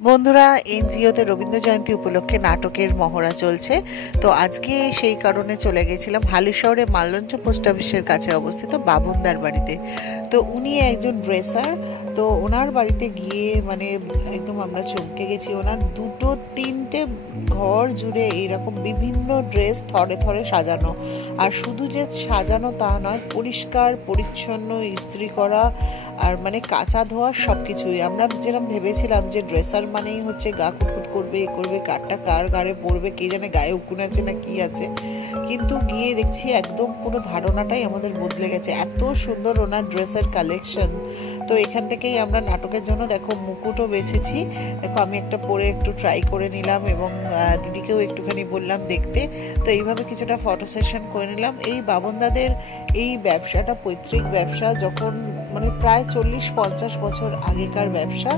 বন্ধুরা, এনজিওতে রবীন্দ্র জয়ন্তী উপলক্ষে নাটকের মহড়া চলছে। তো আজকে সেই কারণে চলে গেছিলাম হালিশহরে মালঞ্চ পোস্ট অফিসের কাছে অবস্থিত বাবনদার বাড়িতে। তো উনি একজন ড্রেসার। তো ওনার বাড়িতে গিয়ে একদম আমরা চমকে গেছি। ওনার দুটো তিনটে ঘর জুড়ে এইরকম বিভিন্ন ড্রেস থরে থরে সাজানো। আর শুধু যে সাজানো তা নয়, পরিষ্কার পরিচ্ছন্ন ইস্ত্রি করা আর কাঁচা ধোয়া সব কিছুই। আমরা যেরকম ভেবেছিলাম যে ড্রেসার মানেই হচ্ছে গা কুটকুট করবে, এ করবে, কারটা কার গায়ে পড়বে, কে জানে গায়ে উকুন আছে না কি আছে, কিন্তু গিয়ে দেখছি একদম পুরো ধারণাটাই আমাদের বদলে গেছে। এত সুন্দর ওনার ড্রেসের কালেকশন। তো এখান থেকেই আমরা নাটকের জন্য দেখো মুকুটও বেছেছি। দেখো আমি একটা পরে একটু ট্রাই করে নিলাম এবং দিদিকেও একটুখানি বললাম দেখতে। তো এইভাবে কিছুটা ফটো সেশন করে নিলাম। এই বাবনদাদের এই ব্যবসাটা পৈতৃক ব্যবসা, যখন প্রায় 40-50 বছর আগেকার ব্যবসা।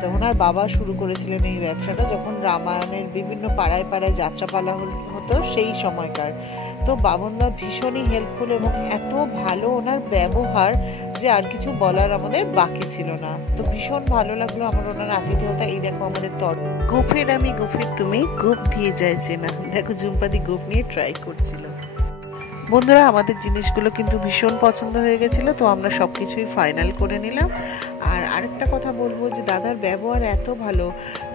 তো ওনার বাবা শুরু করেছিলেন এই ব্যবসাটা যখন রামায়ণের বিভিন্ন পাড়ায় পাড়ায় যাত্রাপালা হতো সেই সময়কার। তো বাবনদা ভীষণই হেল্পফুল এবং এত ভালো ওনার ব্যবহার যে আর কিছু বলার আমাদের বাকি ছিল না। তো ভীষণ ভালো লাগলো আমার ওনার আতিথেয়তা। এই দেখো আমাদের গোফের আমি গোফের তুমি গোপ দিয়ে যাইছে না। দেখো জুম্পাদি গোপ নিয়ে ট্রাই করছিল। বন্ধুরা, আমাদের জিনিসগুলো কিন্তু ভীষণ পছন্দ হয়ে গেছিলো। তো আমরা সব কিছুই ফাইনাল করে নিলাম। আর আরেকটা কথা বলবো যে দাদার ব্যবহার এত ভালো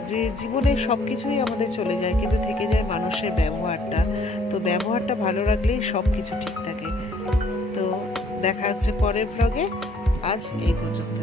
যে জীবনে সব কিছুই আমাদের চলে যায়, কিন্তু থেকে যায় মানুষের ব্যবহারটা। তো ব্যবহারটা ভালো রাখলেই সব কিছু ঠিক থাকে। তো দেখা হচ্ছে পরের ব্লগে। আজ এই পর্যন্ত।